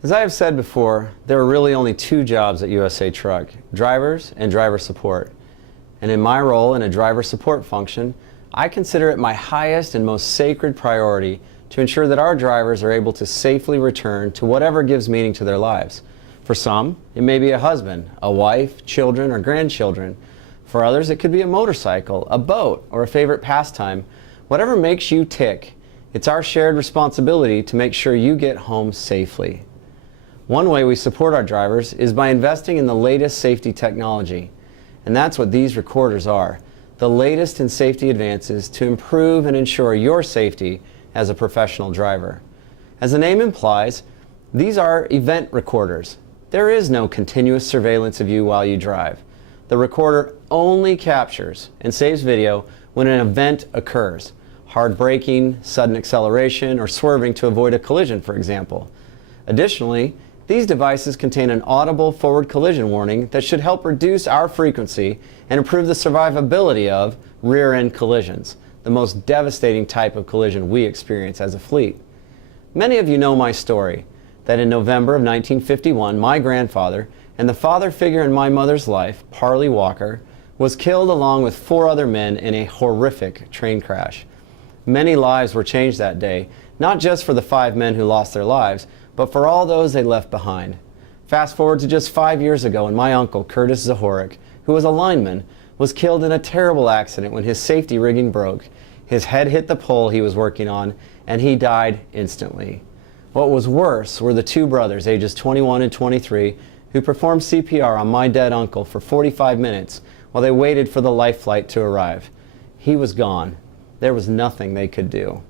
As I have said before, there are really only two jobs at USA Truck: drivers and driver support. And in my role in a driver support function, I consider it my highest and most sacred priority to ensure that our drivers are able to safely return to whatever gives meaning to their lives. For some, it may be a husband, a wife, children, or grandchildren. For others, it could be a motorcycle, a boat, or a favorite pastime. Whatever makes you tick, it's our shared responsibility to make sure you get home safely. One way we support our drivers is by investing in the latest safety technology. And that's what these recorders are, the latest in safety advances to improve and ensure your safety as a professional driver. As the name implies, these are event recorders. There is no continuous surveillance of you while you drive. The recorder only captures and saves video when an event occurs: hard braking, sudden acceleration, or swerving to avoid a collision, for example. Additionally, these devices contain an audible forward collision warning that should help reduce our frequency and improve the survivability of rear-end collisions, the most devastating type of collision we experience as a fleet. Many of you know my story, that in November of 1951, my grandfather and the father figure in my mother's life, Parley Walker, was killed along with 4 other men in a horrific train crash. Many lives were changed that day, not just for the 5 men who lost their lives, but for all those they left behind. Fast forward to just 5 years ago, and my uncle, Curtis Zahorik, who was a lineman, was killed in a terrible accident when his safety rigging broke. His head hit the pole he was working on, and he died instantly. What was worse were the 2 brothers, ages 21 and 23, who performed CPR on my dead uncle for 45 minutes while they waited for the life flight to arrive. He was gone. There was nothing they could do.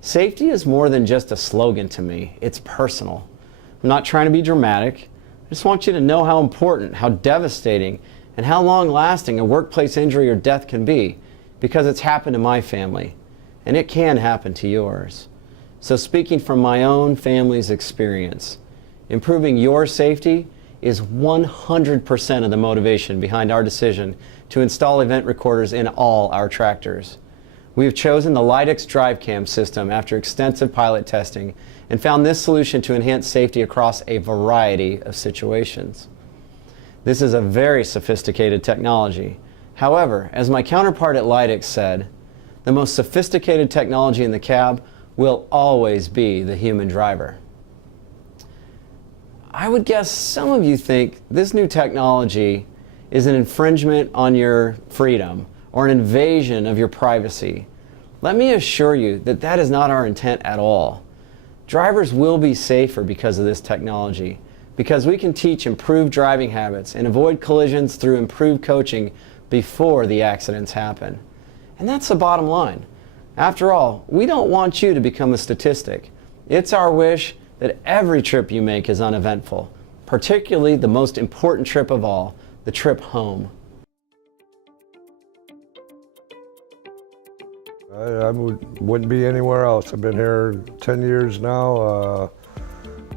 Safety is more than just a slogan to me. It's personal. I'm not trying to be dramatic. I just want you to know how important, how devastating, and how long-lasting a workplace injury or death can be, because it's happened to my family, and it can happen to yours. So speaking from my own family's experience, improving your safety is 100% of the motivation behind our decision to install event recorders in all our tractors. We have chosen the Lytx DriveCam system after extensive pilot testing and found this solution to enhance safety across a variety of situations. This is a very sophisticated technology. However, as my counterpart at Lytx said, the most sophisticated technology in the cab will always be the human driver. I would guess some of you think this new technology is an infringement on your freedom or an invasion of your privacy. Let me assure you that that is not our intent at all. Drivers will be safer because of this technology, because we can teach improved driving habits and avoid collisions through improved coaching before the accidents happen. And that's the bottom line. After all, we don't want you to become a statistic. It's our wish that every trip you make is uneventful, particularly the most important trip of all, the trip home. I wouldn't be anywhere else. I've been here 10 years now.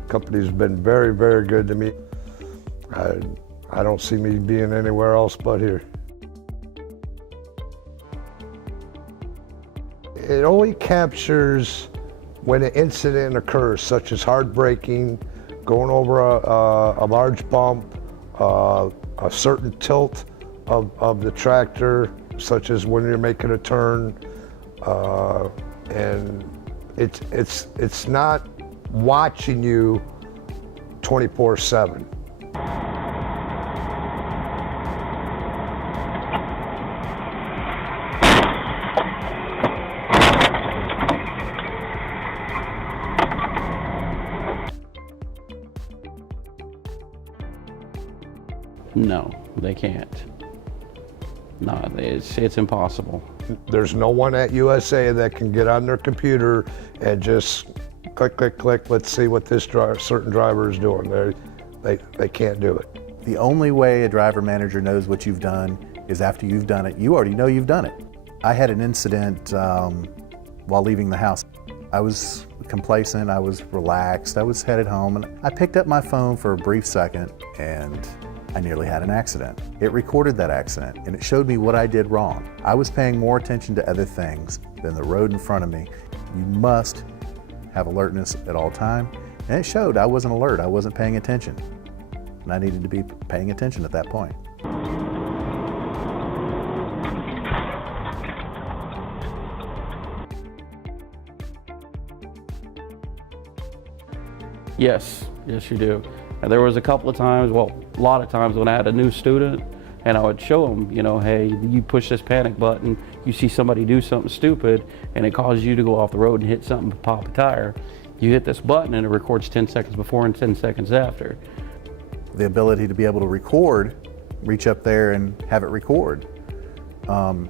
Company's been very, very good to me. I don't see me being anywhere else but here. It only captures when an incident occurs, such as hard braking, going over a large bump, a certain tilt of the tractor, such as when you're making a turn, and it's not watching you 24/7. No, they can't. No, it's impossible. There's no one at USA that can get on their computer and just click, click, click, let's see what this certain driver is doing. They can't do it. The only way a driver manager knows what you've done is after you've done it. You already know you've done it. I had an incident while leaving the house. I was complacent, I was relaxed, I was headed home, and I picked up my phone for a brief second and I nearly had an accident. It recorded that accident and it showed me what I did wrong. I was paying more attention to other things than the road in front of me. You must have alertness at all time. And it showed. I wasn't alert. I wasn't paying attention. And I needed to be paying attention at that point. Yes, yes you do. And there was a couple of times, well, a lot of times when I had a new student and I would show them, you know, hey, you push this panic button, you see somebody do something stupid and it causes you to go off the road and hit something, pop a tire. You hit this button and it records 10 seconds before and 10 seconds after. The ability to be able to record, reach up there and have it record in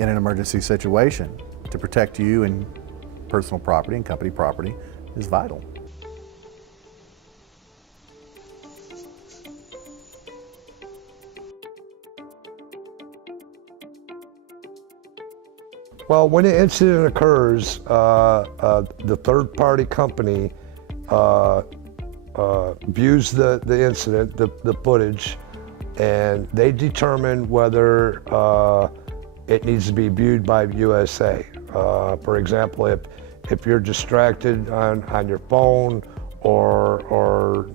an emergency situation to protect you and personal property and company property is vital. Well, when an incident occurs, the third-party company views the incident, the footage, and they determine whether it needs to be viewed by USA. For example, if you're distracted on your phone or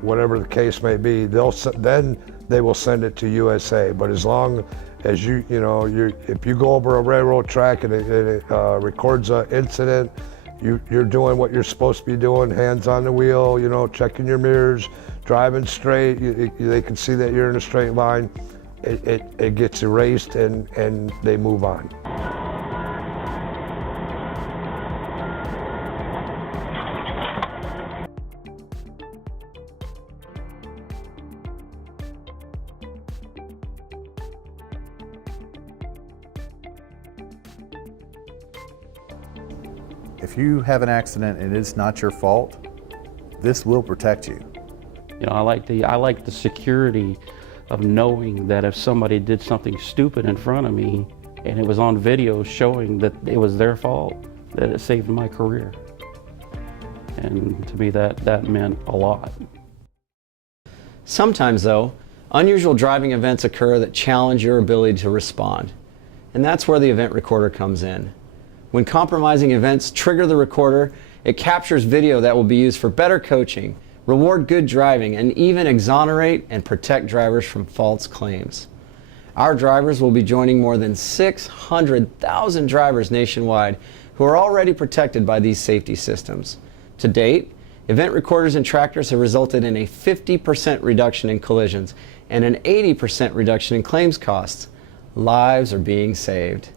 whatever the case may be, then they will send it to USA. But as long as if you go over a railroad track and it records an incident, you're doing what you're supposed to be doing, hands on the wheel, checking your mirrors, driving straight. They can see that you're in a straight line. It gets erased and they move on. If you have an accident and it's not your fault, this will protect you. You know, I like the security of knowing that if somebody did something stupid in front of me and it was on video showing that it was their fault, that it saved my career. And to me that meant a lot. Sometimes though, unusual driving events occur that challenge your ability to respond. And that's where the event recorder comes in. When compromising events trigger the recorder, it captures video that will be used for better coaching, reward good driving, and even exonerate and protect drivers from false claims. Our drivers will be joining more than 600,000 drivers nationwide who are already protected by these safety systems. To date, event recorders and tractors have resulted in a 50% reduction in collisions and an 80% reduction in claims costs. Lives are being saved.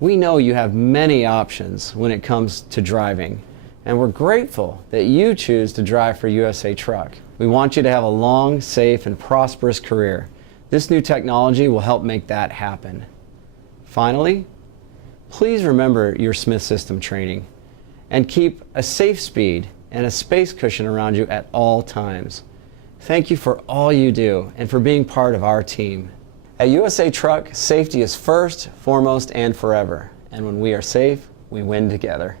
We know you have many options when it comes to driving, and we're grateful that you choose to drive for USA Truck. We want you to have a long, safe, and prosperous career. This new technology will help make that happen. Finally, please remember your Smith System training and keep a safe speed and a space cushion around you at all times. Thank you for all you do and for being part of our team. At USA Truck, safety is first, foremost, and forever. And when we are safe, we win together.